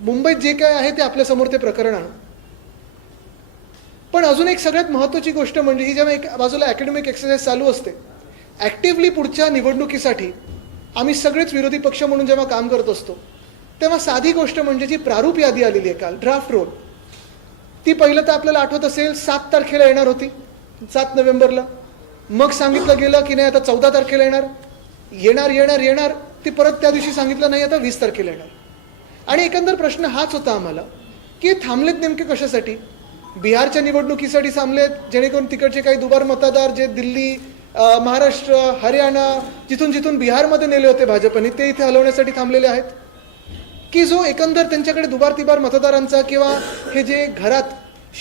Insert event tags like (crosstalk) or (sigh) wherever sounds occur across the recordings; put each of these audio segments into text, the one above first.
मुंबईत जे काय आहे ते आपल्यासमोर ते प्रकरण आणू. पण अजून एक सगळ्यात महत्त्वाची गोष्ट म्हणजे ही जेव्हा एक बाजूला अकॅडमिक एक्सरसाइज चालू असते ॲक्टिव्हली पुढच्या निवडणुकीसाठी आम्ही सगळेच विरोधी पक्ष म्हणून जेव्हा काम करत असतो तेव्हा साधी गोष्ट म्हणजे जी प्रारूप यादी आलेली आहे काल ड्राफ्ट रोल ती पहिलं तर आपल्याला आठवत असेल सात तारखेला येणार होती सात नोव्हेंबरला. मग सांगितलं गेलं की नाही आता चौदा तारखेला येणार. येणार येणार येणार. ती परत त्या दिवशी सांगितलं नाही आता वीस तारखेला येणार. आणि एकंदर प्रश्न हाच होता आम्हाला की थांबलेत नेमके कशासाठी? बिहारच्या निवडणुकीसाठी थांबलेत जेणेकरून तिकडचे काही दुबार मतदार जे दिल्ली महाराष्ट्र हरियाणा जिथून जिथून बिहारमध्ये नेले होते भाजपने ते इथे हलवण्यासाठी थांबलेले आहेत? की जो एकंदर त्यांच्याकडे दुबार तिबार मतदारांचा किंवा हे जे घरात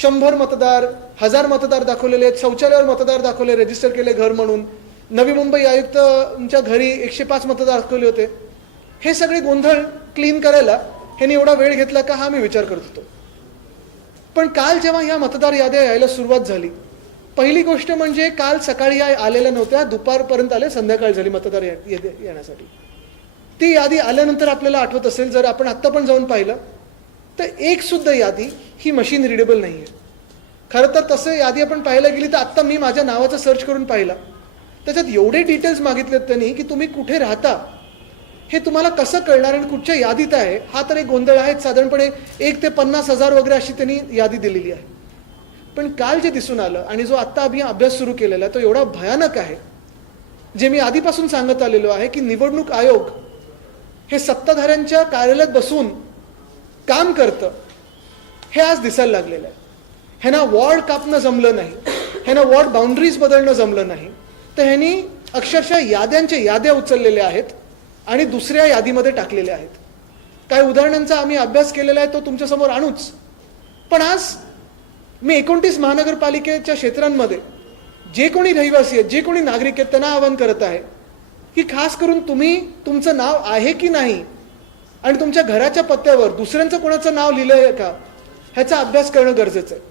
शंभर मतदार हजार मतदार दाखवलेले आहेत शौचालयावर मतदार दाखवले रजिस्टर केले घर म्हणून नवी मुंबई आयुक्तच्या घरी एकशे पाच मतदार दाखवले होते हे सगळे गोंधळ क्लीन करायला ह्यांनी एवढा वेळ घेतला का हा मी विचार करत होतो. पण काल जेव्हा ह्या मतदार याद्या यायला सुरुवात झाली पहिली गोष्ट म्हणजे काल सकाळी या आलेल्या नव्हत्या दुपारपर्यंत आले संध्याकाळ झाली मतदार या- येण्यासाठी. ती यादी आल्यानंतर आपल्याला आठवत असेल जर आपण आत्ता पण जाऊन पाहिलं तर एक सुद्धा यादी ही मशीन रिडेबल नाही आहे खरं तर तसं यादी आपण पाहायला गेली तर आत्ता मी माझ्या नावाचं सर्च करून पाहिला. त्याच्यात एवढे डिटेल्स मागितलेत त्यांनी की तुम्ही कुठे राहता हे तुम्हाला कसं कळणार आणि कुठच्या यादीत आहे? हा तर एक गोंधळ आहे. साधारणपणे एक ते पन्नास हजार वगैरे अशी त्यांनी यादी दिलेली आहे. पण काल जे दिसून आलं आणि जो आत्ता आम्ही अभ्यास सुरू केलेला आहे तो एवढा भयानक आहे जे मी आधीपासून सांगत आलेलो आहे की निवडणूक आयोग हे सत्ताधाऱ्यांच्या कार्यालयात बसून काम करतं हे आज दिसायला लागलेलं आहे. ह्यांना वॉर्ड कापणं जमलं नाही. ह्यांना वॉर्ड बाउंड्रीज बदलणं जमलं नाही. तर ह्यांनी अक्षरशः याद्यांच्या याद्या उचललेल्या आहेत. आणि दुसऱ्या यादीमध्ये टाकलेल्या आहेत. काही उदाहरणांचा आम्ही अभ्यास केलेला आहे तो तुमच्यासमोर आणूच. पण आज मी एकोणतीस महानगरपालिकेच्या क्षेत्रांमध्ये जे कोणी रहिवासी आहेत जे कोणी नागरिक आहेत त्यांना आवाहन करत आहे की खास करून तुम्ही तुमचं नाव आहे की नाही आणि तुमच्या घराच्या पत्त्यावर दुसऱ्यांचं कोणाचं नाव लिहिलं आहे का ह्याचा अभ्यास करणं गरजेचं आहे.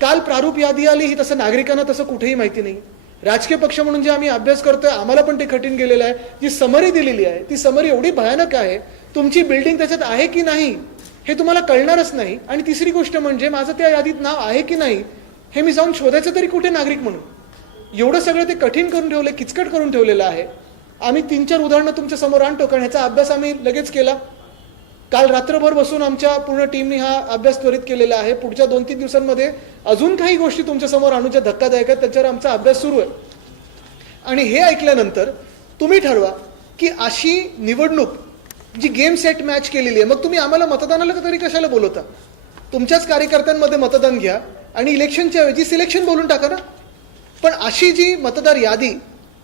काल प्रारूप यादी आली ही तसं नागरिकांना तसं कुठेही माहिती नाही. राजकीय पक्ष म्हणून जे आम्ही अभ्यास करतोय आम्हाला पण ते कठीण गेलेलं आहे. जी समरी दिलेली आहे ती समरी एवढी भयानक आहे तुमची बिल्डिंग त्याच्यात आहे की नाही हे तुम्हाला कळणारच नाही. आणि तिसरी गोष्ट म्हणजे माझं त्या यादीत नाव आहे की नाही हे मी जाऊन शोधायचं तरी कुठे नागरिक म्हणून? एवढं सगळं ते कठीण करून ठेवलं किचकट करून ठेवलेलं आहे. आम्ही तीन चार उदाहरणं तुमच्यासमोर आणतो कारण ह्याचा अभ्यास आम्ही लगेच केला. काल रात्रभर बसून आमच्या पूर्ण टीमने हा अभ्यास त्वरित केलेला आहे. पुढच्या दोन तीन दिवसांमध्ये अजून काही गोष्टी तुमच्यासमोर आणून ज्या धक्कादायक आहेत. त्याच्यावर आमचा अभ्यास सुरू आहे. आणि हे ऐकल्यानंतर तुम्ही ठरवा की अशी निवडणूक जी गेम सेट मॅच केलेली आहे मग तुम्ही आम्हाला मतदानाला तरी कशाला बोलवता? तुमच्याच कार्यकर्त्यांमध्ये मतदान घ्या आणि इलेक्शनच्या ऐवजी सिलेक्शन बोलून टाका ना. पण अशी जी मतदार यादी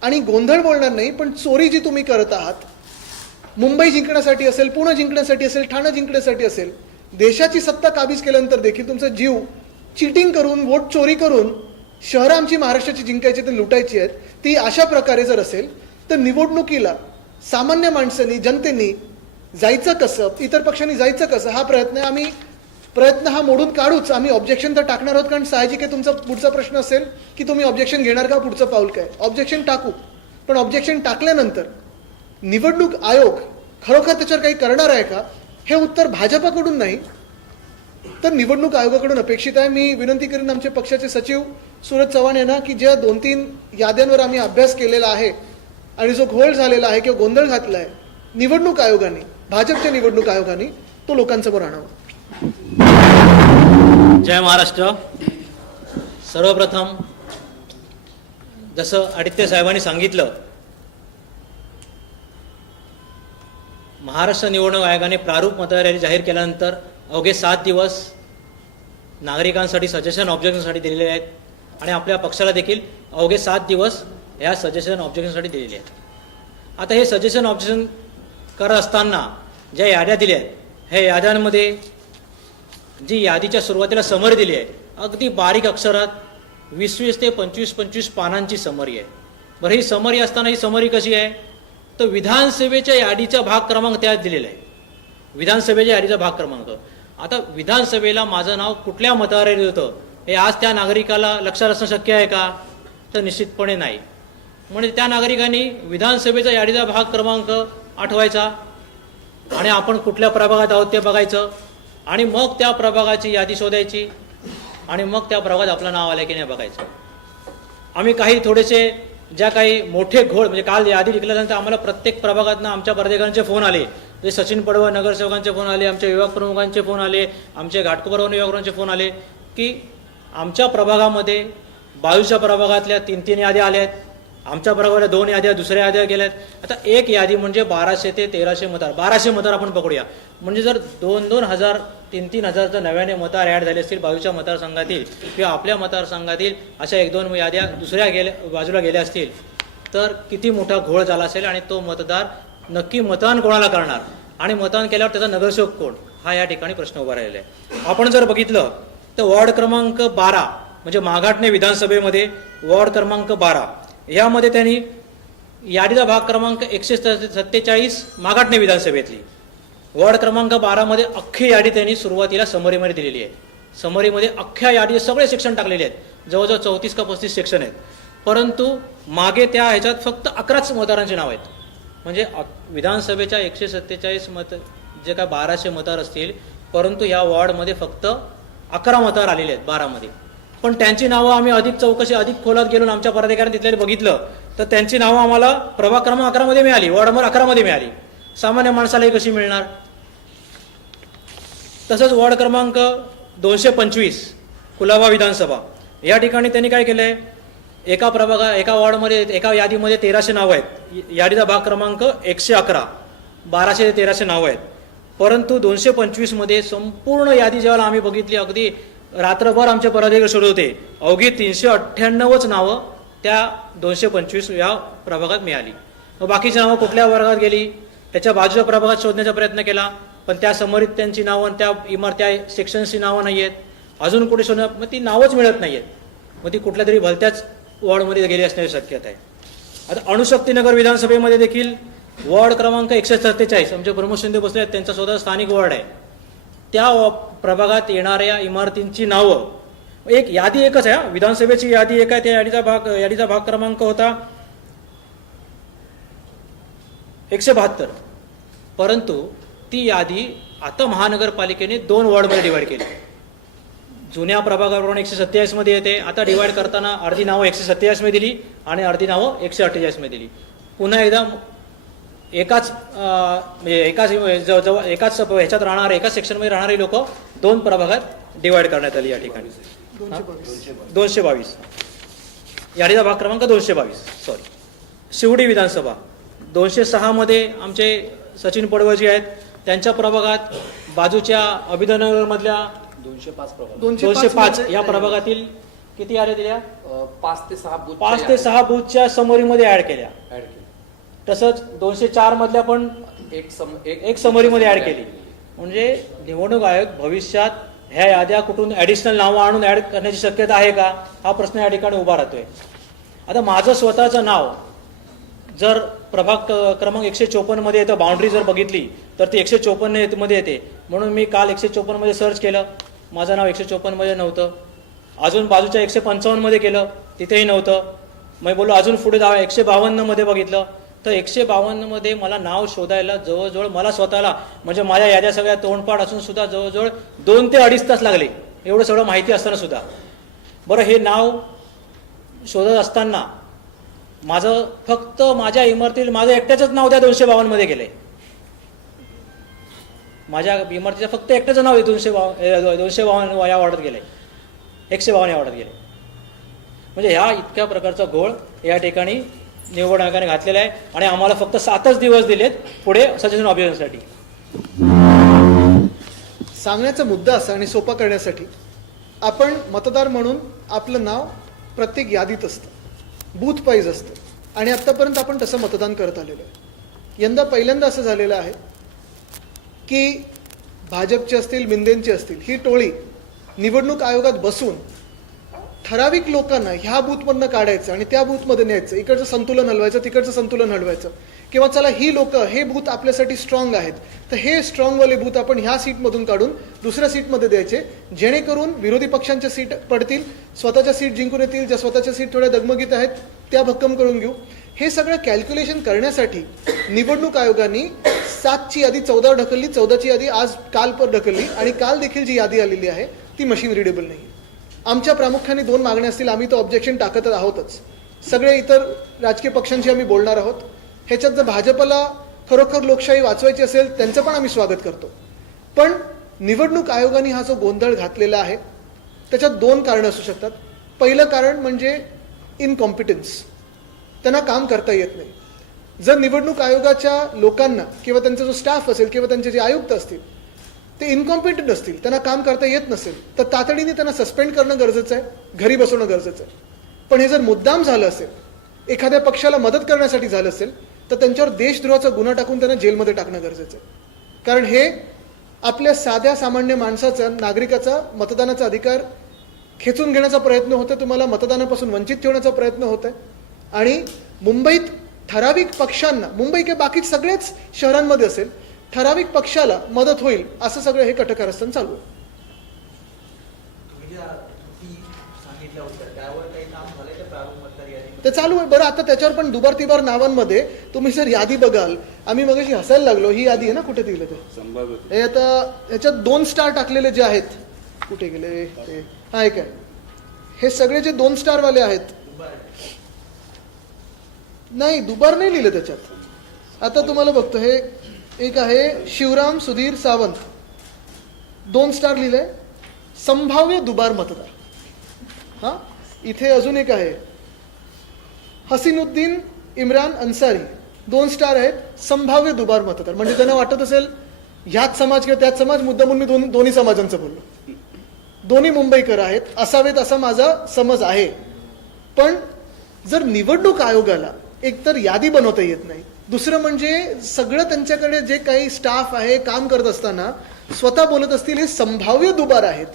आणि गोंधळ बोलणार नाही पण चोरी जी तुम्ही करत आहात मुंबई जिंकण्यासाठी असेल पुणे जिंकण्यासाठी असेल ठाणे जिंकण्यासाठी असेल देशाची सत्ता काबीज केल्यानंतर देखील तुमचा जीव चिटिंग करून वोट चोरी करून शहरं आमची महाराष्ट्राची जिंकायची ते लुटायची आहेत ती अशा प्रकारे जर असेल तर निवडणुकीला सामान्य माणसांनी जनतेनी जायचं कसं इतर पक्षांनी जायचं कसं हा प्रयत्न आम्ही प्रयत्न हा मोडून काढूच. आम्ही ऑब्जेक्शन तर टाकणार आहोत कारण साहजिक आहे तुमचा पुढचा प्रश्न असेल की तुम्ही ऑब्जेक्शन घेणार का पुढचं पाऊल काय? ऑब्जेक्शन टाकू. पण ऑब्जेक्शन टाकल्यानंतर निवडणूक आयोग खरोखर त्याच्यावर काही करणार आहे का? हे उत्तर भाजपाकडून नाही. तर निवडणूक आयोगाकडून अपेक्षित आहे. मी विनंती करीन आमचे पक्षाचे सचिव सुरज चव्हाण यांना की ज्या दोन तीन याद्यांवर आम्ही अभ्यास केलेला आहे आणि जो घोळ झालेला आहे किंवा गोंधळ घातला आहे निवडणूक आयोगाने भाजपच्या निवडणूक आयोगाने तो लोकांसमोर आणावा. जय महाराष्ट्र. सर्वप्रथम जसं आदित्य साहेबांनी सांगितलं महाराष्ट्र निवडणूक आयोगाने प्रारूप मतदार यादी जाहीर केल्यानंतर अवघे सात दिवस नागरिकांसाठी सजेशन ऑब्जेक्शनसाठी दिलेले आहेत. आणि आपल्या पक्षाला देखील अवघे सात दिवस ह्या सजेशन ऑब्जेक्शनसाठी दिलेले आहेत. आता हे सजेशन ऑब्जेक्शन करत असताना ज्या याद्या दिल्या आहेत ह्या याद्यांमध्ये जी यादीच्या सुरुवातीला समरी दिली आहे अगदी बारीक अक्षरात वीस वीस ते पंचवीस पंचवीस पानांची समरी आहे. बरं ही समरी असताना ही समरी कशी आहे? तर विधानसभेच्या यादीचा भाग क्रमांक त्यात दिलेला आहे. विधानसभेच्या यादीचा भाग क्रमांक. आता विधानसभेला माझं नाव कुठल्या मतावर होतं? हे आज त्या नागरिकाला लक्षात असणं शक्य आहे का? तर निश्चितपणे नाही. म्हणजे त्या नागरिकांनी विधानसभेचा यादीचा भाग क्रमांक आठवायचा आणि आपण कुठल्या प्रभागात आहोत ते बघायचं आणि मग त्या प्रभागाची यादी शोधायची आणि मग त्या प्रभागात आपलं नाव आलं की नाही बघायचं. आम्ही काही थोडेसे ज्या काही मोठे घोळ म्हणजे काल यादी निघाल्यानंतर आम्हाला प्रत्येक प्रभागातनं आमच्या प्रत्येकांचे फोन आले. जे सचिन पडवळ नगरसेवकांचे फोन आले आमच्या विभाग प्रमुखांचे फोन आले आमचे घाटकोपर विभागांचे फोन आले की आमच्या प्रभागामध्ये बाजूच्या प्रभागातल्या तीन तीन याद्या आल्या आहेत. आमच्या बरोबर दोन याद्या दुसऱ्या याद्या गेल्यात. आता एक यादी म्हणजे बाराशे ते तेराशे मतार बाराशे मतार आपण पकडूया. म्हणजे जर दोन दोन हजार तीन तीन हजार जर नव्याने मतदार ॲड झाले असतील बाजूच्या मतदारसंघातील किंवा आपल्या मतदारसंघातील अशा एक दोन याद्या दुसऱ्या गेल्या बाजूला गेल्या असतील तर किती मोठा घोळ झाला असेल आणि तो मतदार नक्की मतदान कोणाला करणार? आणि मतदान केल्यावर त्याचा नगरसेवक कोण? हा या ठिकाणी प्रश्न उभा राहिलेला आहे. आपण जर बघितलं तर वॉर्ड क्रमांक बारा म्हणजे माघाटणे विधानसभेमध्ये वॉर्ड क्रमांक बारा यामध्ये त्यांनी यादीचा भाग क्रमांक एकशे सत्तेचाळीस मागाटणे विधानसभेतली. वॉर्ड क्रमांक बारामध्ये अख्खी यादी त्यांनी सुरुवातीला समरीमध्ये दिलेली आहे. समरीमध्ये अख्ख्या यादीचे सगळे सेक्शन टाकलेले आहेत. जवळजवळ चौतीस का पस्तीस सेक्शन आहेत. परंतु मागे त्या ह्याच्यात फक्त अकराच मतदारांची नाव आहेत. म्हणजे विधानसभेच्या एकशे सत्तेचाळीस मत जे काय बाराशे मतदार असतील परंतु ह्या वॉर्डमध्ये फक्त अकरा मतार आलेले आहेत बारामध्ये. पण त्यांची नावं आम्ही अधिक चौकशी अधिक खोलात गेलो आमच्या पदाधिकाऱ्यांनी तिथले बघितलं. तर त्यांची नावं आम्हाला प्रभाग क्रमांक अकरामध्ये मिळाली वॉर्ड नंबर अकरामध्ये मिळाली. सामान्य माणसालाही कशी मिळणार? तसंच वॉर्ड क्रमांक दोनशे पंचवीस कुलाबा विधानसभा. या ठिकाणी त्यांनी काय केलंय? एका प्रभागा एका वॉर्डमध्ये एका यादीमध्ये तेराशे नावं आहेत. यादीचा भाग क्रमांक एकशे अकरा बाराशे ते तेराशे नावं आहेत. परंतु दोनशे पंचवीसमध्ये संपूर्ण यादी जेव्हा आम्ही बघितली अगदी रात्रभर आमचे पदाधिकारी सुरू होते. अवघी तीनशे अठ्ठ्याण्णवच नावं त्या दोनशे पंचवीस या प्रभागात मिळाली. मग बाकीची नावं कुठल्या वर्गात गेली? त्याच्या बाजूच्या प्रभागात शोधण्याचा प्रयत्न केला पण त्या समोरित त्यांची नावं आणि त्या इमारत्या सेक्शन्सची नावं नाही आहेत अजून कुठे शोधण्या मग ती नावंच मिळत नाही आहेत मग ती कुठल्या तरी भलत्याच वॉर्डमध्ये गेली असण्याची शक्यता आहे. आता अणुशक्तीनगर विधानसभेमध्ये देखील वॉर्ड क्रमांक एकशे सत्तेचाळीस आमचे प्रमोद शिंदे बसले आहेत त्यांचा स्वतः स्थानिक वॉर्ड आहे. त्या प्रभागात येणाऱ्या इमारतींची नावं. एक यादी एकच आहे विधानसभेची यादी एक आहे त्या यादीचा भाग यादीचा भाग क्रमांक होता एकशे बहात्तर. परंतु ती यादी आता महानगरपालिकेने दोन वॉर्डमध्ये डिवाईड केली. जुन्या प्रभागाप्रमाणे एकशे सत्तेचाळीसमध्ये येते आता डिवाईड करताना अर्धी नावं एकशे सत्तेचाळीसमध्ये दिली आणि अर्धी नावं एकशे अठ्ठेचाळीसमध्ये दिली. पुन्हा एकदा एकाच म्हणजे एकाच जवळ जवळ एकाच ह्याच्यात राहणारे एकाच सेक्शनमध्ये राहणारी लोक दोन प्रभागात डिवाइड करण्यात आली या ठिकाणी. दोनशे बावीस. यादीचा भाग क्रमांक दोनशे बावीस. सॉरी शिवडी विधानसभा. दोनशे सहामध्ये आमचे सचिन पडवळजी आहेत. त्यांच्या प्रभागात बाजूच्या अभिधनगरमधल्या दोनशे पाच प्रभाग. दोनशे पाच या प्रभागातील किती याद्या दिल्या पाच ते सहा बूथ पाच ते सहा बूथच्या समोरीमध्ये ऍड केल्या. ऍड केले तसंच दोनशे चार मधल्या पण एक सम एक समरीमध्ये ऍड केली. म्हणजे निवडणूक आयोग भविष्यात ह्या याद्या कुठून ऍडिशनल नावं आणून ऍड करण्याची शक्यता आहे का? हा प्रश्न या ठिकाणी उभा राहतोय. आता माझं स्वतःचं नाव जर प्रभाग क्रमांक एकशे चोपन्नमध्ये येतं बाउंड्री जर बघितली तर ती एकशे चोपन्न येत- मध्ये येते. म्हणून मी काल एकशे चोपन्नमध्ये सर्च केलं. माझं नाव एकशे चोपन्नमध्ये नव्हतं. अजून बाजूच्या एकशे पंचावन्नमध्ये केलं. तिथेही नव्हतं. मग बोललो अजून पुढे जावं. एकशे बावन्नमध्ये बघितलं. तर एकशे बावन्नमध्ये मला नाव शोधायला जवळजवळ मला स्वतःला म्हणजे माझ्या याद्या सगळ्या तोंडपाठ असून सुद्धा जवळजवळ दोन ते अडीच तास लागले. एवढं सगळं माहिती असताना सुद्धा. बरं हे नाव शोधत असताना माझं फक्त माझ्या इमारतीत माझं एकट्याचंच नाव त्या दोनशे बावन्नमध्ये गेलंय. माझ्या इमारतीचं फक्त एकट्याचं नाव आहे दोनशे बावन दोनशे बावन्न या वाढत गेले एकशे बावन्न या वाढत गेले म्हणजे ह्या इतक्या प्रकारचा घोळ या ठिकाणी निवड आयोगाने घातलेला आहे आणि आम्हाला फक्त सातच दिवस दिलेत पुढे सजेशन ऑब्झर्वेशनसाठी सांगण्याचा मुद्दा असा आणि सोपा करण्यासाठी आपण मतदार म्हणून आपलं नाव प्रत्येक यादीत असतं बूथ पाईज असतं आणि आत्तापर्यंत आपण तसं मतदान करत आलेलो आहे. यंदा पहिल्यांदा असं झालेलं आहे की भाजपचे असतील मिंदेंची असतील ही टोळी निवडणूक आयोगात बसून ठराविक लोकांना ह्या बूथमधनं काढायचं आणि त्या बूथमध्ये न्यायचं. इकडचं संतुलन हलवायचं तिकडचं संतुलन हलवायचं. किंवा चला ही लोक हे बूथ आपल्यासाठी स्ट्रॉंग आहेत. तर हे स्ट्रॉंगवाले बूथ आपण ह्या सीटमधून काढून दुसऱ्या सीटमध्ये द्यायचे जेणेकरून विरोधी पक्षांच्या सीट पडतील स्वतःच्या सीट जिंकून येतील ज्या स्वतःच्या सीट थोड्या दगमगीत आहेत त्या भक्कम करून घेऊ. हे सगळं कॅल्क्युलेशन करण्यासाठी निवडणूक आयोगाने सातची यादी चौदा ढकलली. चौदाची यादी आज काल पर ढकलली आणि काल देखील जी यादी आलेली आहे ती मशीन रिडेबल नाही आमच्या प्रामुख्याने दोन मागण्या असतील. आम्ही तो ऑब्जेक्शन टाकत आहोतच. सगळे इतर राजकीय पक्षांशी आम्ही बोलणार आहोत. ह्याच्यात जर भाजपला खरोखर लोकशाही वाचवायची असेल त्यांचं पण आम्ही स्वागत करतो. पण निवडणूक आयोगाने हा जो गोंधळ घातलेला आहे त्याच्यात दोन कारणं असू शकतात. पहिलं कारण म्हणजे इनकॉम्पिटन्स त्यांना काम करता येत नाही. जर निवडणूक आयोगाच्या लोकांना किंवा त्यांचा जो स्टाफ असेल किंवा त्यांचे जे आयुक्त असतील ते इनकॉम्पिटंट असतील त्यांना काम करता येत नसेल तर तातडीने त्यांना सस्पेंड करणं गरजेचं आहे घरी बसवणं गरजेचं आहे. पण हे जर मुद्दाम झालं असेल एखाद्या पक्षाला मदत करण्यासाठी झालं असेल तर त्यांच्यावर देशद्रोहाचा गुन्हा टाकून त्यांना जेलमध्ये टाकणं गरजेचं आहे. कारण हे आपल्या साध्या सामान्य माणसाचा नागरिकाचा मतदानाचा अधिकार खेचून घेण्याचा प्रयत्न होतो तुम्हाला मतदानापासून वंचित ठेवण्याचा प्रयत्न होत आहे आणि मुंबईत ठराविक पक्षांना मुंबई किंवा बाकी सगळ्याच शहरांमध्ये असेल ठराविक पक्षाला मदत होईल असं सगळं हे कटकारस्थान चालू आहे. ते चालू आहे. बरं आता त्याच्यावर पण दुबार तिबार नावांमध्ये तुम्ही जर यादी बघाल आम्ही मगाशी हसायला लागलो ही यादी आहे ना कुठे दिलं ते? संभाव्य हे आता ह्याच्यात दोन स्टार टाकलेले जे आहेत कुठे गेले? ते हा एक आहे. हे सगळे जे दोन स्टार वाले आहेत. नाही दुबार नाही लिहिलं त्याच्यात. आता तुम्हाला बघतो हे एक आहे शिवराम सुधीर सावंत. दोन स्टार लिहिले. संभाव्य दुबार मतदार. हां? इथे अजून एक आहे. हसीनुद्दीन इम्रान अन्सारी. दोन स्टार आहेत. संभाव्य दुबार मतदार. म्हणजे त्यांना वाटत असेल ह्याच समाज किंवा त्याच समाज मुद्दामून मी दोन दोन्ही समाजांचं बोललो. दोन्ही मुंबईकर आहेत. असावेत असा माझा समज आहे. पण जर निवडणूक आयोगाला एकतर यादी बनवता येत नाही दुसरं म्हणजे सगळं त्यांच्याकडे जे काही स्टाफ आहे काम करत असताना स्वतः बोलत असतील हे संभाव्य दुबार आहेत.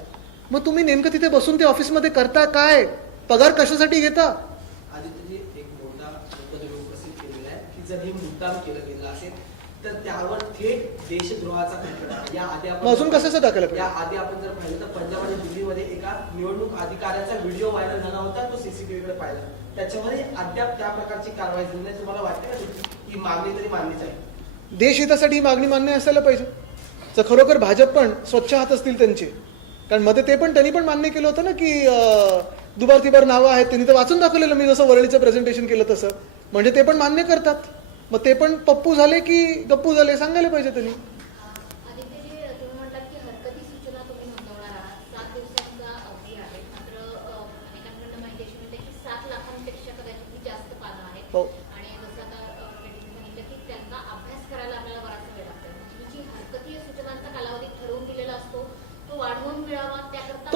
मग तुम्ही नेमकं तिथे बसून ते ऑफिसमध्ये करता काय? पगार कशासाठी घेता? हे तर त्यावर थेट देशद्रोहाचा. या आधी मग अजून कशाचं टाकायला या आधी आपण जर पाहिलं तर पंजाब आणि दिल्लीमध्ये एका निवडणूक अधिकाऱ्याचा व्हिडिओ व्हायरल झाला होता तो सीसीटीव्ही कडे पाहिला. त्याच्यामध्ये अद्याप त्या प्रकारची कारवाई झाली नाही. तुम्हाला वाटते का ही मागणी तरी मान्यच आहे. देशहितासाठी ही मागणी मान्य असायला पाहिजे. तर खरोखर भाजप पण स्वच्छ हात असतील त्यांचे कारण मध्ये ते पण त्यांनी पण मान्य केलं होतं ना की दुबार तिबार नावं आहेत त्यांनी तर वाचून दाखवलेलं मी जसं वरळीचं प्रेझेंटेशन केलं तसं. म्हणजे ते पण मान्य करतात. मग ते पण पप्पू झाले की गप्पू झाले सांगायला पाहिजे त्यांनी.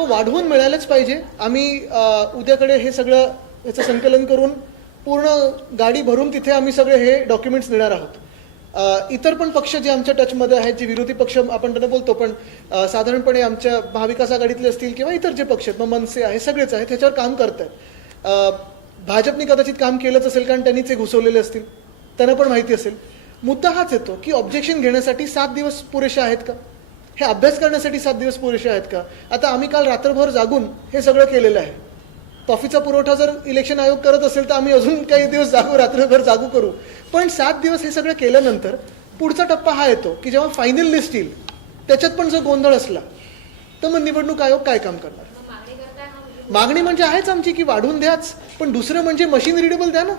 वाढवून मिळायलाच पाहिजे. आम्ही उद्याकडे हे सगळं याचं संकलन करून पूर्ण गाडी भरून तिथे आम्ही सगळे हे डॉक्युमेंट्स देणार आहोत. इतर पण पक्ष जे आमच्या टचमध्ये आहेत जे विरोधी पक्ष आपण त्यांना बोलतो पण साधारणपणे आमच्या महाविकास आघाडीतले असतील किंवा इतर जे पक्ष आहेत मग मनसे आहे सगळेच आहेत त्याच्यावर काम करत आहेत. भाजपने कदाचित काम केलंच असेल कारण त्यांनीच ते घुसवलेले असतील. त्यांना पण माहिती असेल. मुद्दा हाच येतो की ऑब्जेक्शन घेण्यासाठी सात दिवस पुरेसे आहेत का? हे अभ्यास करण्यासाठी सात दिवस पुरेसे आहेत का? आता आम्ही काल रात्रभर जागून हे सगळं केलेलं आहे. कॉफीचा पुरवठा जर इलेक्शन आयोग करत असेल तर आम्ही अजून काही दिवस जागू रात्रभर जागू करू. पण सात दिवस हे सगळं केल्यानंतर पुढचा टप्पा हा येतो की जेव्हा फायनल लिस्ट येईल त्याच्यात पण जर गोंधळ असला तर मग निवडणूक आयोग काय काम करणार? मागणी मागणी म्हणजे आहेच आमची की वाढवून द्याच पण दुसरं म्हणजे मशीन रिडेबल द्या ना.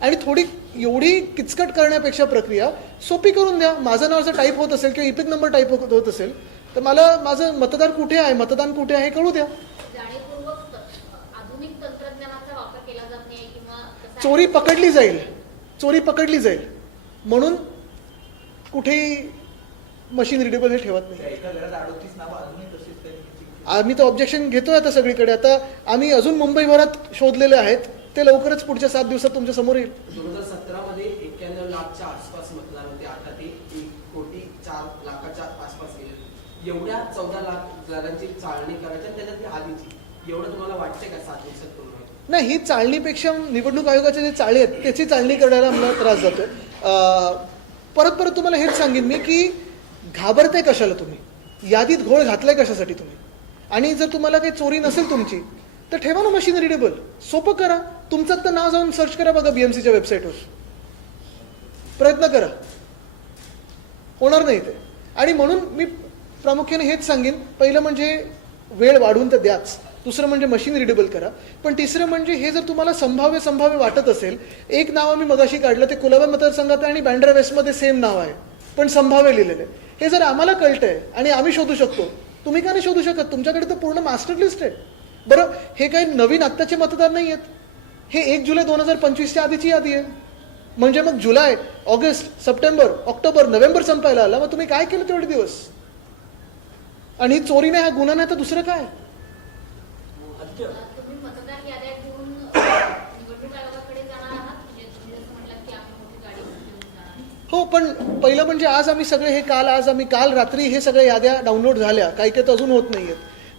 आणि थोडी एवढी किचकट करण्यापेक्षा प्रक्रिया सोपी करून द्या. माझं नाव जर टाईप होत असेल किंवा इपिक नंबर टाईप होत असेल तर मला माझं मतदार कुठे आहे मतदान कुठे आहे हे कळू द्या. जाणीवपूर्वक त- आधुनिक तंत्रज्ञानाचा वापर केला जात नाही किंवा कसा- चोरी पकडली जाईल. चोरी पकडली जाईल. म्हणून कुठेही मशीन रिडेबल हे ठेवत नाही. आम्ही तर ऑब्जेक्शन घेतोय आता सगळीकडे. आता आम्ही अजून मुंबईभरात शोधलेले आहेत. ते लवकरच पुढच्या सात दिवसात तुमच्यासमोर येईल. दोन हजार सतरा मध्ये एक्क्याण्णव लाखच्या आसपास मतदार होते. आता ते एक कोटी चार लाखाच्या आसपास गेले. एवढ्या चौदा लाख जणांची चाळणी करायची आणि त्याच्यात ती आधीची. एवढं तुम्हाला वाटतंय का सात दिवसात पूर्ण? नाही ही चाळणीपेक्षा निवडणूक आयोगाचे जे चाळे आहेत त्याची चाळणी करायला मला त्रास जातो. परत परत तुम्हाला हेच सांगेन मी की घाबरताय कशाला तुम्ही? यादीत घोळ घातलाय कशासाठी तुम्ही? आणि जर तुम्हाला काही चोरी नसेल तुमची तर ठेवा ना मशीन रिडेबल सोपं करा. तुमचं तर नाव जाऊन सर्च करा बघा बीएमसीच्या वेबसाईटवर प्रयत्न करा. होणार नाही ते. आणि म्हणून मी प्रामुख्याने हेच सांगेन. पहिलं म्हणजे वेळ वाढून तर द्याच. दुसरं म्हणजे मशीन रिडेबल करा. पण तिसरं म्हणजे हे जर तुम्हाला संभाव्य संभाव्य वाटत असेल एक नाव आम्ही मगाशी काढलं ते कुलाबा मतदारसंघात आहे आणि बँड्रा वेस्टमध्ये सेम नाव आहे. पण संभाव्य लिहिलेलं आहे. हे जर आम्हाला कळतंय आणि आम्ही शोधू शकतो तुम्ही का नाही शोधू शकत? तुमच्याकडे तर पूर्ण मास्टर लिस्ट आहे. बरं हे काही नवीन आत्ताचे मतदार नाही आहेत. हे एक जुलै दोन हजार पंचवीसच्या आधीची यादी आहे. म्हणजे मग जुलै ऑगस्ट सप्टेंबर ऑक्टोबर नोव्हेंबर संपायला आला मग तुम्ही काय केलं तेवढे दिवस? आणि ही चोरी नाही हा गुन्हा नाही तर दुसरं काय? आहात? म्हणजे हो पण पहिलं म्हणजे आज आम्ही सगळे हे काल आज आम्ही काल रात्री हे सगळ्या याद्या डाउनलोड झाल्या. काही काही तर अजून होत नाहीयेत.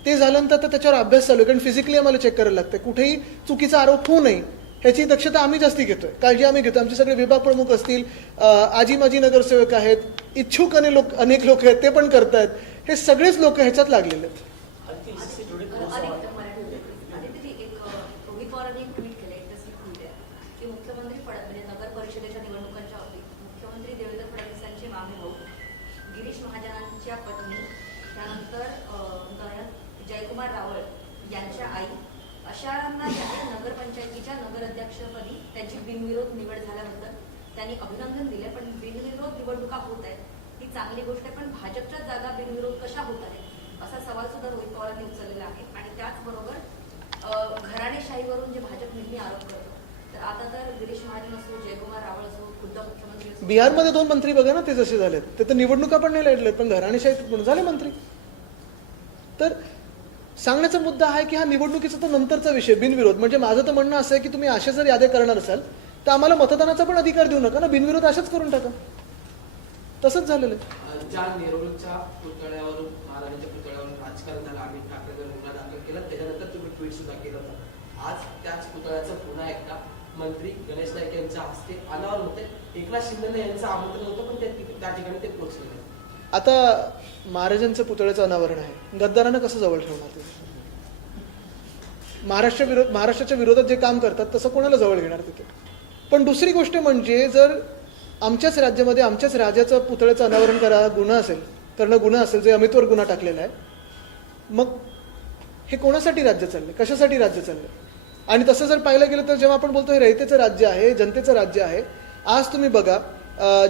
ते झाल्यानंतर तर त्याच्यावर अभ्यास चालू आहे. कारण फिजिकली आम्हाला चेक करायला लागतं कुठेही चुकीचा आरोप होऊ नये. ह्याची दक्षता आम्ही जास्ती घेतोय. काळजी आम्ही घेतो आमचे सगळे विभाग प्रमुख असतील आजी माजी नगरसेवक आहेत इच्छुक अनेक लोक अनेक लोक आहेत ते पण करतायत. हे सगळेच लोक ह्याच्यात लागलेले आहेत. त्यांची बिनविरोध निवड झाल्याबद्दल त्यांनी अभिनंदन दिले पण बिनविरोध निवडणुका होत आहेत. ही चांगली गोष्ट आहे पण भाजपच्या जागा बिनविरोध कशा होत आहेत? असा सवाल सुद्धा रोहित पवारांनी उचललेला आहे. आणि त्याचबरोबर घराणेशाहीवरून जे भाजप नेहमी आरोप करतो तर आता तर गिरीश महाजन असो जयकुमार रावळ असो खुद्द मुख्यमंत्री बिहारमध्ये दोन मंत्री बघा ना ते जसे झालेत. ते तर निवडणुका पण नाही लढलेत पण घराणेशाहीत झाले मंत्री. तर सांगण्याचा मुद्दा आहे की हा निवडणुकीचा तर नंतरचा विषय बिनविरोध. म्हणजे माझं तर म्हणणं असं आहे की तुम्ही अशा जर याद्या करणार असाल तर आम्हाला मतदानाचा पण अधिकार देऊ नका ना. बिनविरोध अशाच करून टाका. तसंच झालेलं आहे. ज्या पुतळ्यावरून महाराजांच्या पुतळ्यावरून राजकारण झालं आम्ही त्याच्यानंतर तुम्ही केलं होतं. आज त्याच पुतळ्याचं पुन्हा एकदा मंत्री गणेश नाईक यांच्या हस्ते अनावर होते. एकनाथ शिंदे यांचं आमंत्रण होतं पण त्या ठिकाणी ते पोहोचले आता महाराजांचं पुतळ्याचं अनावरण आहे. गद्दारानं कसं जवळ ठेवणार ते? महाराष्ट्र विरोध महाराष्ट्राच्या विरोधात जे काम करतात तसं कोणाला जवळ घेणार तिथे? पण दुसरी गोष्ट म्हणजे जर आमच्याच राज्यामध्ये आमच्याच राजाचं पुतळ्याचं अनावरण करा गुन्हा असेल करणं गुन्हा असेल जे अमितवर गुन्हा टाकलेला आहे मग हे कोणासाठी राज्य चाललंय? कशासाठी राज्य चाललंय? आणि तसं जर पाहिलं गेलं तर जेव्हा आपण बोलतो हे रयतेचं राज्य आहे जनतेचं राज्य आहे आज तुम्ही बघा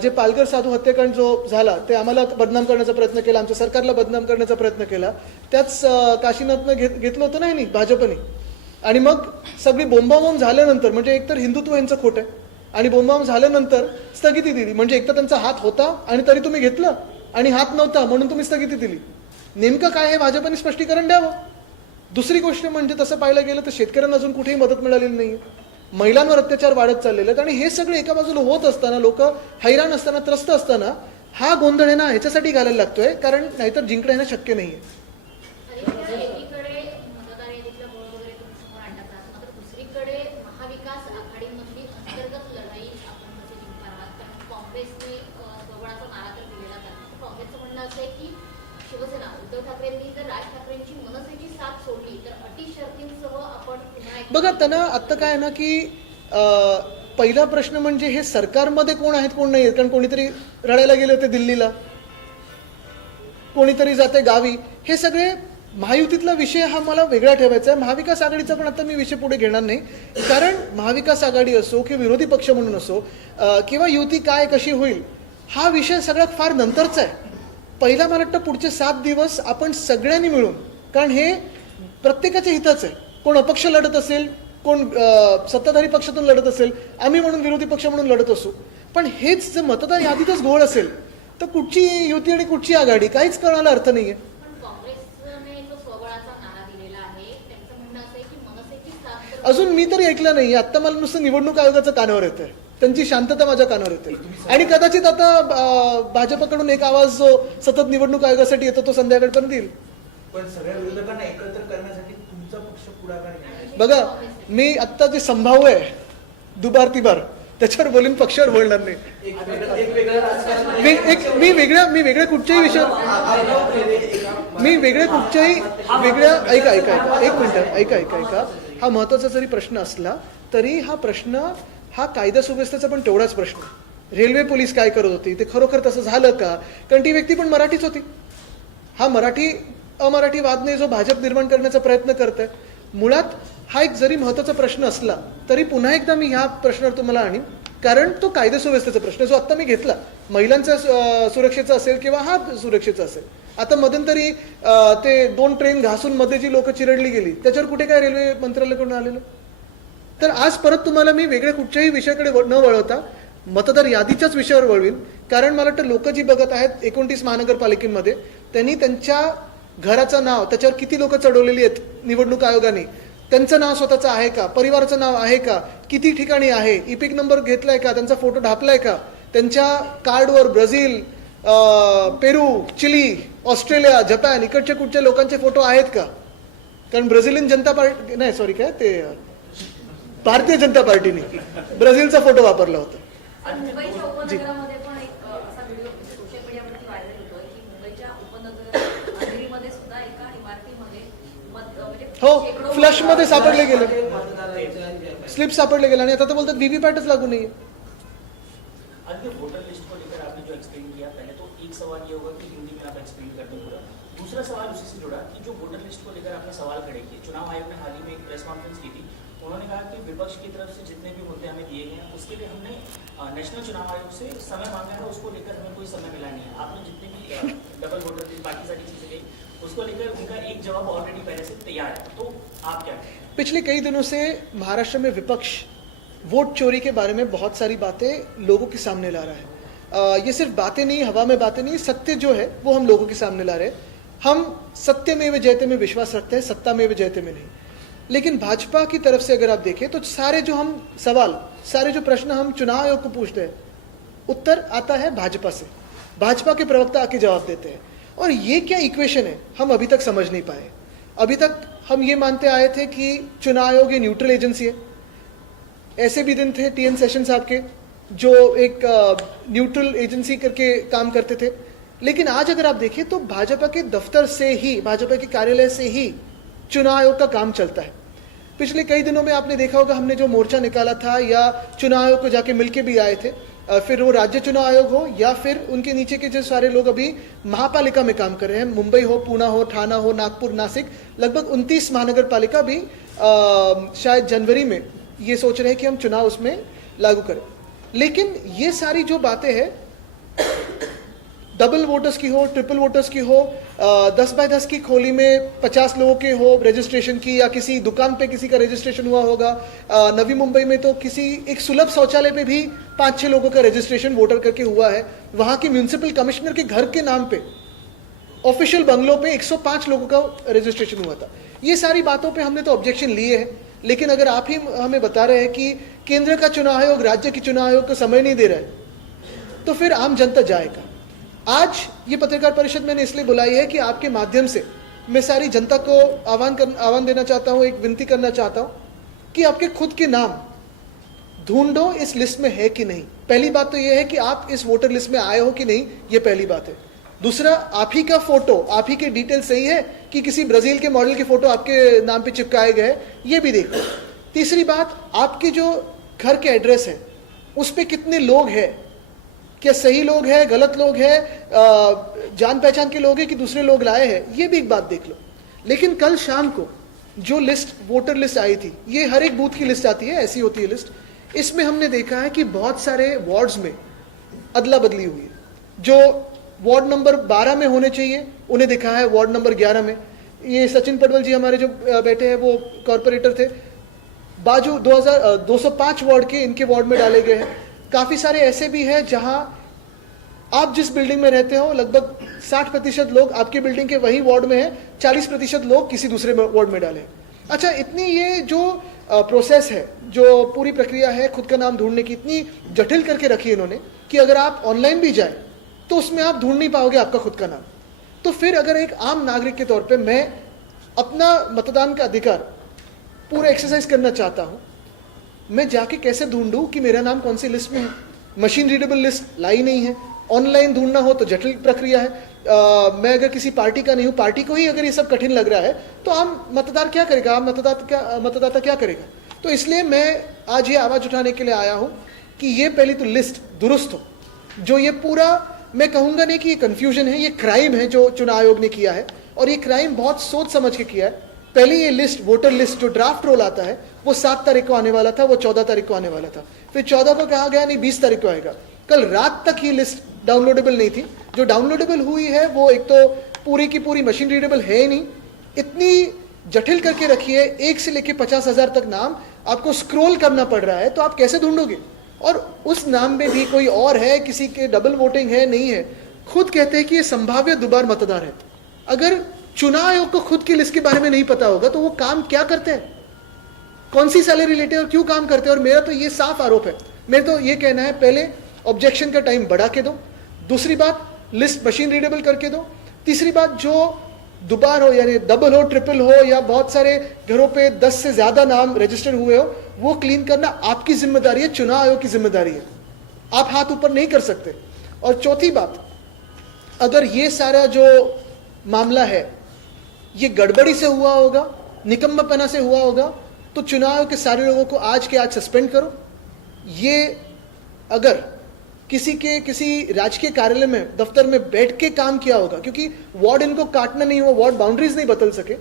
जे पालघर साधू हत्याकांड जो झाला ते आम्हाला बदनाम करण्याचा प्रयत्न केला आमच्या सरकारला बदनाम करण्याचा प्रयत्न केला. त्याच काशीनाथनं घेत घेतलं होतं नाही भाजपने. आणि मग सगळी बोंबाबोंब झाल्यानंतर म्हणजे एकतर हिंदुत्व यांचं खोटं आहे आणि बोंबाबोंब झाल्यानंतर स्थगिती दिली. म्हणजे एकतर त्यांचा हात होता आणि तरी तुम्ही घेतलं आणि हात नव्हता म्हणून तुम्ही स्थगिती दिली. नेमकं काय हे भाजपने स्पष्टीकरण द्यावं? दुसरी गोष्ट म्हणजे तसं पाहायला गेलं तर शेतकऱ्यांना अजून कुठेही मदत मिळालेली नाही महिलांवर अत्याचार वाढत चाललेले आहेत. आणि हे सगळे एका बाजूला होत असताना लोक हैराण असताना त्रस्त असताना हा गोंधळ आहे ना ह्याच्यासाठी घालायला लागतोय कारण नाहीतर जिंकणं येणं शक्य नाहीये. आहे बघा त्यांना आत्ता काय आहे ना की पहिला प्रश्न म्हणजे हे सरकारमध्ये कोण आहेत कोण नाही आहेत कारण कोणीतरी रडायला गेले होते दिल्लीला. कोणीतरी जाते गावी. हे सगळे महायुतीतला विषय हा मला वेगळा ठेवायचा आहे. महाविकास आघाडीचा पण आता मी विषय पुढे घेणार नाही. कारण महाविकास आघाडी असो किंवा विरोधी पक्ष म्हणून असो किंवा युती काय कशी होईल हा विषय सगळ्यात फार नंतरचा आहे. पहिला मला वाटतं पुढचे सात दिवस आपण सगळ्यांनी मिळून कारण हे प्रत्येकाच्या हिताचं आहे. कोण अपक्ष लढत असेल कोण सत्ताधारी पक्षातून लढत असेल आम्ही म्हणून विरोधी पक्ष म्हणून लढत असू. पण हेच जर मतदार यादीतच घोळ असेल तर कुठची युती आणि कुठची आघाडी? काहीच कळायला अर्थ नाहीये. पण काँग्रेसने जो स्वबळाचा नारा दिलेला आहे त्यांचं म्हणणं असं आहे की मनसेची साथ तर अजून मी तरी ऐकलं नाही. आता मला नुसतं निवडणूक आयोगाचं कानावर येतंय. त्यांची शांतता माझ्या कानावर येते. आणि कदाचित आता भाजपकडून एक आवाज जो सतत निवडणूक आयोगासाठी येतो तो संध्याकाळपर्यंत येईल. पण सगळ्या विरोधकांना एकत्र करण्यासाठी तुमचा पक्ष पुढाकार बघा मी आत्ता जे संभाव्य आहे दुबार तिबार त्याच्यावर बोलून पक्षावर बोलणार नाही. मी एक मी वेगळ्या मी वेगळ्या कुठच्याही विषयावर मी वेगळ्या कुठच्याही वेगळ्या ऐका ऐका ऐका. एक मिनिट ऐका ऐका ऐका. हा महत्त्वाचा जरी प्रश्न असला तरी हा प्रश्न हा कायदा सुव्यवस्थेचा पण तेवढाच प्रश्न. रेल्वे पोलीस काय करत होती? ते खरोखर तसं झालं का? कारण ती व्यक्ती पण मराठीच होती. हा मराठी अमराठी वादने जो भाजप निर्माण करण्याचा प्रयत्न करत आहे मुळात हा एक जरी महत्त्वाचा प्रश्न असला तरी पुन्हा एकदा मी ह्या प्रश्नावर तुम्हाला आणीन. कारण तो कायदा सुव्यवस्थेचा प्रश्न जो आत्ता मी घेतला. महिलांचा सुरक्षेचा असेल किंवा हा सुरक्षेचा असेल. आता मध्यंतरी ते दोन ट्रेन घासून मध्ये जी लोक चिरडली गेली त्याच्यावर कुठे काय रेल्वे मंत्रालयाकडून आलेलं? तर आज परत तुम्हाला मी वेगळ्या कुठच्याही विषयाकडे न वळवता मतदार यादीच्याच विषयावर वळवीन. कारण मला वाटतं लोक जी बघत आहेत एकोणतीस महानगरपालिकेमध्ये त्यांनी त्यांच्या घराचं नाव त्याच्यावर किती लोक चढवलेली आहेत निवडणूक आयोगाने? त्यांचं नाव स्वतःचं आहे का? परिवाराचं नाव आहे का? किती ठिकाणी आहे? इपिक नंबर घेतलाय का? त्यांचा फोटो ढापलाय का? त्यांच्या कार्डवर Brazil Peru Chile Australia Japan इकडच्या कुठच्या लोकांचे फोटो आहेत का? कारण ब्राझिलियन जनता पार्टी नाही सॉरी काय ते भारतीय जनता पार्टीने ब्राझीलचा फोटो वापरला होता. आणि हो फ्लश मध्ये सापडले गेले. स्लिप सापडले गेले आणि आता तर बोलतात व्हीव्हीपॅटच लागू नाहीये. तो एक सवाल ये होगा सवाल उसी से जुड़ा कि जो वोटर लिस्ट को लेकर आपने सवाल खड़े किए, चुनाव आयोग ने हाल ही में एक प्रेस कॉन्फ्रेंस की थी, उन्होंने कहा कि विपक्ष की तरफ़ से जितने भी मुद्दे हमें दिए गए हैं, उसके लिए हमने नेशनल चुनाव आयोग से समय मांगा है, उसको लेकर हमें कोई समय मिला नहीं है. आपने जितने भी डबल वोटर बाकी सारी चीज़ें उसको लेकर उनका एक जवाब ऑलरेडी पहले से तैयार है। तो आप क्या पिछले कई दिनों से महाराष्ट्र में विपक्ष वोट चोरी के बारे में बहुत सारी बातें लोगों के सामने ला रहा है। अ, ये सिर्फ़ बातें नहीं हवा में बातें नहीं सत्य जो है वो हम लोगों के सामने ला रहे हैं। हम सत्य में व जयते में विश्वास रखते हैं सत्ता में व जयते में नहीं। लेकिन भाजपा की तरफ़ से अगर आप देखें तो सारे जो हम सवाल सारे जो प्रश्न हम चुनाव आयोग को पूछते हैं उत्तर आता है भाजपा से। भाजपा के प्रवक्ता आके जवाब देते हैं। और ये क्या इक्वेशन है? हम अभी तक समझ नहीं पाए। अभी तक हम ये मानते आए थे कि चुनाव आयोग ये न्यूट्रल एजेंसी है। ऐसे भी दिन थे टीएन सेशन साहब के जो एक न्यूट्रल एजेंसी करके काम करते थे। लेकिन आज अगर आप देखें तो भाजपा के दफ्तर से ही, भाजपा के कार्यालय से ही चुनाव आयोग का काम चलता है। पिछले कई दिनों में आपने देखा होगा हमने जो मोर्चा निकाला था या चुनाव आयोग को जाके मिलके भी आए थे फिर वो राज्य चुनाव आयोग हो या फिर उनके नीचे के जो सारे लोग अभी महापालिका में काम कर रहे हैं, मुंबई हो, पूना हो थाना हो, नागपुर, नासिक, लगभग 29 महानगर पालिका भी शायद जनवरी में ये सोच रहे हैं कि हम चुनाव उसमें लागू करें। लेकिन ये सारी जो बातें हैं डबल वोटर्स की हो ट्रिपल वोटर्स की हो दस बाय दस की खोली में पचास लोगों के हो रजिस्ट्रेशन की या किसी दुकान पे किसी का रजिस्ट्रेशन हुआ होगा। नवी मुंबई में तो किसी एक सुलभ शौचालय पे भी पाँच छः लोगों का रजिस्ट्रेशन वोटर करके हुआ है। वहाँ की म्यूनिसिपल कमिश्नर के घर के नाम पे ऑफिशियल बंगलों पे 105 लोगों का रजिस्ट्रेशन हुआ था। ये सारी बातों पे हमने तो ऑब्जेक्शन लिए हैं। लेकिन अगर आप ही हमें बता रहे हैं कि केंद्र का चुनाव आयोग, राज्य की चुनाव आयोग को समय नहीं दे रहा है तो फिर आम जनता जाएगा। आज ये पत्रकार परिषद मैंने इसलिए बुलाई है कि आपके माध्यम से मैं सारी जनता को आह्वान कर, आह्वान देना चाहता हूँ, एक विनती करना चाहता हूँ कि आपके खुद के नाम ढूंढो इस लिस्ट में है कि नहीं। पहली बात तो यह है कि आप इस वोटर लिस्ट में आए हो कि नहीं, ये पहली बात है। दूसरा, आप ही का फ़ोटो, आप ही के डिटेल सही है कि किसी ब्राज़ील के मॉडल के फ़ोटो आपके नाम पे चिपकाए गए ये भी देखो। तीसरी बात, आपके जो घर के एड्रेस है, उस पर कितने लोग हैं क्या सही लोग हैं गलत लोग हैं जान पहचान के लोग हैं कि दूसरे लोग लाए हैं ये भी एक बात देख लो। लेकिन कल शाम को जो लिस्ट वोटर लिस्ट आई थी ये हर एक बूथ की लिस्ट आती है ऐसी होती है लिस्ट इसमें हमने देखा है कि बहुत सारे वार्ड्स में अदला बदली हुई है। जो वार्ड नंबर 12 में होने चाहिए उन्हें देखा है वार्ड नंबर 11 में। ये सचिन पटवल जी हमारे जो बैठे हैं वो कॉरपोरेटर थे। बाजू 2000 अ, 205 वार्ड के इनके वार्ड में डाले गए हैं। काफ़ी सारे ऐसे भी हैं जहाँ आप जिस बिल्डिंग में रहते हो, लगभग 60 प्रतिशत लोग आपके बिल्डिंग के वही वार्ड में हैं 40 प्रतिशत लोग किसी दूसरे वार्ड में डाले। अच्छा इतनी ये जो प्रोसेस है, जो पूरी प्रक्रिया है, खुद का नाम ढूँढने की, इतनी जटिल करके रखी है इन्होंने कि अगर आप ऑनलाइन भी जाए तो उसमें आप ढूंढ नहीं पाओगे आपका खुद का नाम। तो फिर अगर एक आम नागरिक के तौर पर मैं अपना मतदान का अधिकार पूरा एक्सरसाइज करना चाहता हूँ मैं जाके कैसे ढूंढूं कि मेरा नाम कौन सी लिस्ट में है? मशीन रीडेबल लिस्ट लाई नहीं है। ऑनलाइन ढूंढना हो तो जटिल प्रक्रिया है। अ, मैं अगर किसी पार्टी का नहीं हूँ पार्टी को ही अगर ये सब कठिन लग रहा है तो आम मतदार क्या करेगा? आम मतदाता क्या मतदाता क्या करेगा? तो इसलिए मैं आज ये आवाज़ उठाने के लिए आया हूँ कि ये पहली तो लिस्ट दुरुस्त हो। जो ये पूरा मैं कहूँगा नहीं कि ये कंफ्यूजन है ये क्राइम है जो चुनाव आयोग ने किया है। और ये क्राइम बहुत सोच समझ के किया है। पहले ये लिस्ट वोटर लिस्ट जो ड्राफ्ट रोल आता है, वो सात तारीख को आने वाला था, वो चौदह तारीख को आने वाला था। फिर चौदह को कहा गया, नहीं, बीस तारीख को आएगा। कल रात तक ये लिस्ट डाउनलोडेबल नहीं थी। जो डाउनलोडेबल हुई है, वो एक तो पूरी की पूरी मशीन रीडेबल है ही नहीं। इतनी जटिल करके रखी है, एक से लेके पचास हज़ार तक नाम। आपको स्क्रॉल करना पड़ रहा है तो आप कैसे ढूंढोगे? और उस नाम में भी कोई और है, किसी के डबल वोटिंग है, नहीं है। खुद कहते हैं कि ये संभाव्य दोबार मतदार है। अगर चुनाव आयोग को खुद की लिस्ट के बारे में नहीं पता होगा तो वो काम क्या करते हैं? कौन सी सैलरी लेते हैं और क्यों काम करते हैं? और मेरा तो ये साफ़ आरोप है। मेरे तो ये कहना है, पहले ऑब्जेक्शन का टाइम बढ़ा के दो। दूसरी बात लिस्ट मशीन रीडेबल करके दो। तीसरी बात, जो दोबार हो, यानी डबल हो ट्रिपल हो, या बहुत सारे घरों पे दस से ज़्यादा नाम रजिस्टर हुए हो, वो क्लीन करना आपकी ज़िम्मेदारी है, चुनाव आयोग की ज़िम्मेदारी है। आप हाथ ऊपर नहीं कर सकते। और चौथी बात, अगर ये सारा जो मामला है ये गड़बड़ी से हुआ होगा, निकम्मापना से हुआ होगा तो चुनाव के सारे लोगों को आज के आज सस्पेंड करो। ये अगर किसी के, किसी राजकीय कार्यालय में, दफ्तर में बैठ के काम किया होगा, क्योंकि वार्ड इनको काटना नहीं हुआ, वार्ड बाउंड्रीज नहीं बदल सके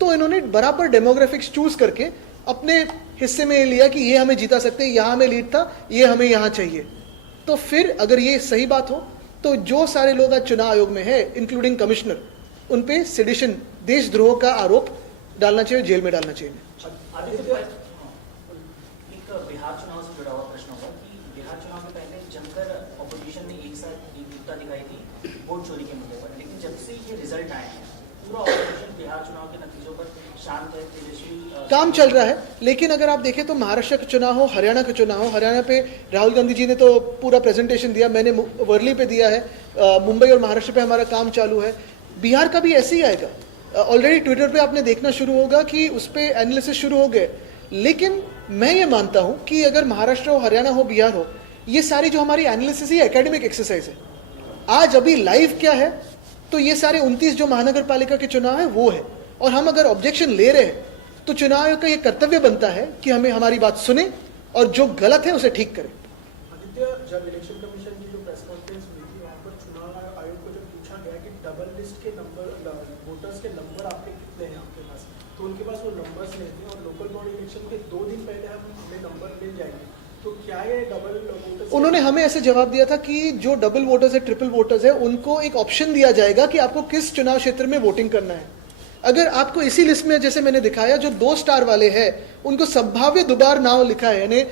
तो इन्होंने बराबर डेमोग्राफिक्स चूज़ करके अपने हिस्से में लिया कि ये हमें जीता सकते हैं, यहाँ हमें लीड था, ये हमें यहाँ चाहिए। तो फिर अगर ये सही बात हो तो जो सारे लोग आज चुनाव आयोग में है इंक्लूडिंग कमिश्नर उन पे सेडिशन देशद्रोह का आरोप डालना चाहिए जेल में डालना चाहिए। आदित्य हाँ, एक बिहार चुनाव से जुड़ा हुआ प्रश्न होगा कि बिहार चुनाव के पहले जमकर ऑपोजिशन ने एक साथ एकजुटता दिखाई थी वोट चोरी के मुद्दे पर लेकिन जब से ये रिज़ल्ट आए हैं पूरा ऑपोजिशन बिहार चुनाव के नतीजों पर शांत है तेजस्वी काम चल रहा है लेकिन अगर आप देखें तो महाराष्ट्र का चुनाव हो हरियाणा का चुनाव हो हरियाणा पे राहुल गांधी जी ने तो पूरा प्रेजेंटेशन दिया मैंने वर्ली पे दिया है मुंबई और महाराष्ट्र पे हमारा काम चालू है। बिहार का भी ऐसे ही आएगा। ऑलरेडी ट्विटर पे आपने देखना शुरू होगा कि उस पर एनालिसिस शुरू हो गए। लेकिन मैं ये मानता हूँ कि अगर महाराष्ट्र हो, हरियाणा हो, बिहार हो, ये सारी जो हमारी एनालिसिस है एकेडमिक एक्सरसाइज है। आज अभी लाइव क्या है तो ये सारे 29 जो महानगर पालिका के चुनाव है, वो है। और हम अगर ऑब्जेक्शन ले रहे हैं तो चुनाव का ये कर्तव्य बनता है कि हमें हमारी बात सुने और जो गलत है, उसे ठीक करें। जब इलेक्शन कमीशन की जो प्रेस कॉन्फ्रेंस हुई थी वहाँ पर चुनाव आयोग को जब पूछा गया कि डबल लिस्ट के नंबर वोटर्स के नंबर आपके कितने हैं आपके पास तो उनके पास वो नंबर्स नहीं थे और इलेक्शन के दो दिन पहले हम हमें नंबर मिल जाएँगे। तो क्या ये डबल उन्होंने हमें ऐसे जवाब दिया था कि जो डबल वोटर्स है ट्रिपल वोटर्स है, उनको एक ऑप्शन दिया जाएगा कि आपको किस चुनाव क्षेत्र में वोटिंग करना है। अगर आपको इसी लिस्ट में जैसे मैंने दिखाया, जो दो स्टार वाले हैं, उनको संभाव्य दोबार नाव लिखा है, यानी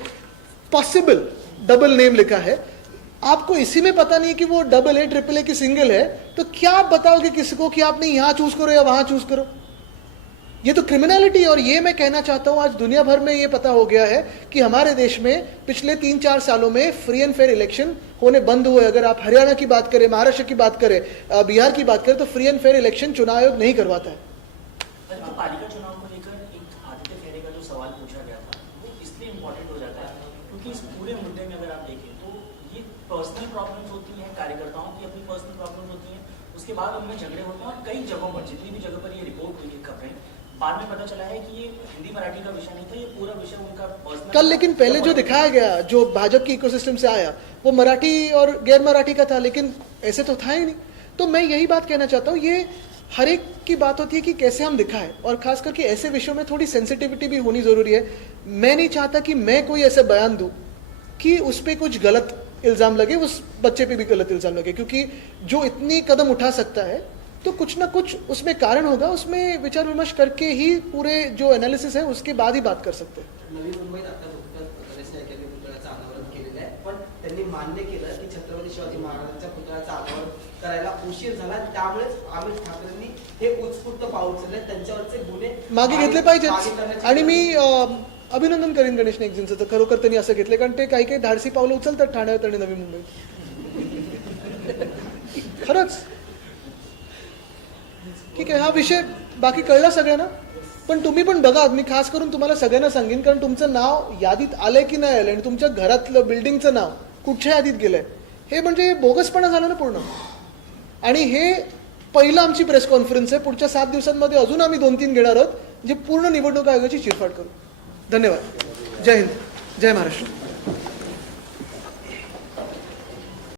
पॉसिबल डबल नेम लिखा है, आपको इसी में पता नहीं कि वो डबल है ट्रिपल है कि सिंगल है तो क्या आप बताओगे किसी को कि आपने यहाँ चूज़ करो या वहाँ चूज़ करो? ये तो क्रिमिनलिटी और ये मैं कहना चाहता हूँ, आज दुनिया भर में ये पता हो गया है कि हमारे देश में पिछले तीन चार सालों में फ्री एंड फेयर इलेक्शन होने बंद हुए। अगर आप हरियाणा की बात करें, महाराष्ट्र की बात करें बिहार की बात करें तो फ्री एंड फेयर इलेक्शन चुनाव आयोग नहीं करवाता है। तो हैं, उसके बाद उनमें झगड़े होते हैं और कई जगहों पर, जितनी भी जगह पर ये रिपोर्ट हुई है खबरें बाद में पता चला है कि ये हिंदी मराठी का विषय नहीं था ये पूरा विषय उनका कल लेकिन पहले जो दिखाया गया जो भाजपा की इकोसिस्टम से आया वो मराठी और गैर मराठी का था लेकिन ऐसे तो था ही नहीं। तो मैं यही बात कहना चाहता हूँ ये हर एक की बात होती है कि कैसे हम दिखाएँ और खास करके ऐसे विषयों में थोड़ी सेंसिटिविटी भी होनी ज़रूरी है। मैं नहीं चाहता कि मैं कोई ऐसे बयान दूँ कि उस पर कुछ गलत इल्ज़ाम लगे उस बच्चे पे भी गलत इल्ज़ाम लगे क्योंकि जो इतनी कदम उठा सकता है तो कुछ ना कुछ उसमें कारण होगा उसमें विचार विमर्श करके ही पूरे जो एनालिसिस है उसके बाद ही बात कर सकते हैं। नवी मुंबईत आता नुकतंच गणेश नाईक यांनी पुतळ्याचं अनावरण केलेलं आहे पण त्यांनी मान्य केलं की छत्रपती शिवाजी महाराजांच्या पुतळ्याचं अनावरण करायला उशीर झाला त्यामुळेच अमित ठाकरेंनी हे उत्स्फूर्त पाऊल उचलले त्यांच्यावरचे गुन्हे मागे घेतले पाहिजेत. आणि मी अभिनंदन करेन गणेश नाईकजींचं तर खरोखर त्यांनी असं घेतलं कारण ते काही काही धाडसी पावलं उचलतात ठाण्यात आणि नवी मुंबईत. (laughs) खरंच. ठीक आहे हा विषय बाकी कळला सगळ्यांना? पण तुम्ही पण बघा मी खास करून तुम्हाला सगळ्यांना सांगेन कारण तुमचं नाव यादीत आलंय की नाही आलंय आणि तुमच्या घरातलं बिल्डिंगचं नाव कुठच्या यादीत गेलंय हे म्हणजे बोगसपणा झाला ना पूर्ण. आणि हे पहिलं आमची प्रेस कॉन्फरन्स आहे. पुढच्या सात दिवसांमध्ये अजून आम्ही दोन तीन घेणार आहोत जे पूर्ण निवडणूक आयोगाची चिरफाड करू. धन्यवाद. जय हिंद. जय महाराष्ट्र.